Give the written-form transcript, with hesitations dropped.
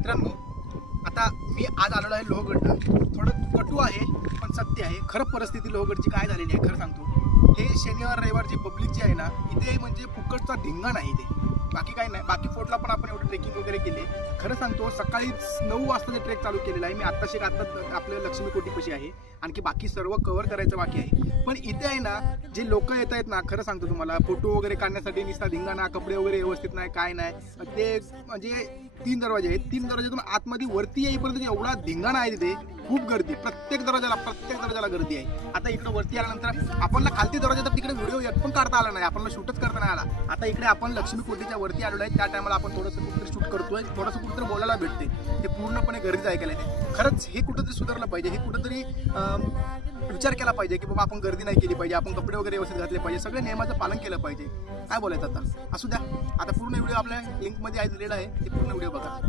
मित्रांनो, आता मी आज आलेलो आहे लोहगडला. थोडं कटू आहे पण सत्य आहे. खरं परिस्थिती लोहगडची काय झालेली आहे खरं सांगतो. हे शनिवार रविवारची पब्लिक जी आहे ना, इथे म्हणजे फुकटचा धिंगाणा आहे इथे, बाकी काही नाही. बाकी फोर्टला पण आपण एवढे ट्रेकिंग वगैरे केले. खरं सांगतो सकाळीच 9 वाजता ट्रेक चालू केलेला आहे मी. आता आपल्या लक्ष्मी कोटीपाशी आहे, आणखी बाकी सर्व कव्हर करायचं बाकी आहे. पण इथे आहे ना, जे लोक येत आहेत ना, खरं सांगतो तुम्हाला, फोटो वगैरे काढण्यासाठी नुसता धिंगाणा, कपडे वगैरे व्यवस्थित नाही, काय नाही. ते म्हणजे 3 दरवाजे आहेत, 3 दरवाज्यातून आतमध्ये वरती येईपर्यंत एवढा धिंगाणा आहे तिथे. खूप गर्दी, प्रत्येक दरवाजाला गर्दी आहे. आता इकडे वरती आल्यानंतर आपल्याला खालती दरवाजा तर तिकडे व्हिडिओ एक पण काढता आला नाही, आपल्याला शूटच करता नाही आला. आता इकडे आपण लक्ष्मी कोटीच्या वरती आलेलो आहे. त्या टायमाला आपण थोडंसं कुठेतरी शूट करतोय, थोडंसं कुठेतरी बोलायला भेटते. ते पूर्णपणे गर्दीच ऐकायला येते. खरंच हे कुठंतरी सुधारलं पाहिजे. हे कुठंतरी विचार केला पाहिजे की बाबा आपण गर्दी नाही केली पाहिजे, आपण कपडे वगैरे व्यवस्थित घातले पाहिजे, सगळ्या नियमाचं पालन केलं पाहिजे. काय बोलायचं आता, असू द्या. आता पूर्ण व्हिडिओ आपल्या लिंकमध्ये दिलेला आहे, ते पूर्ण व्हिडिओ बघा.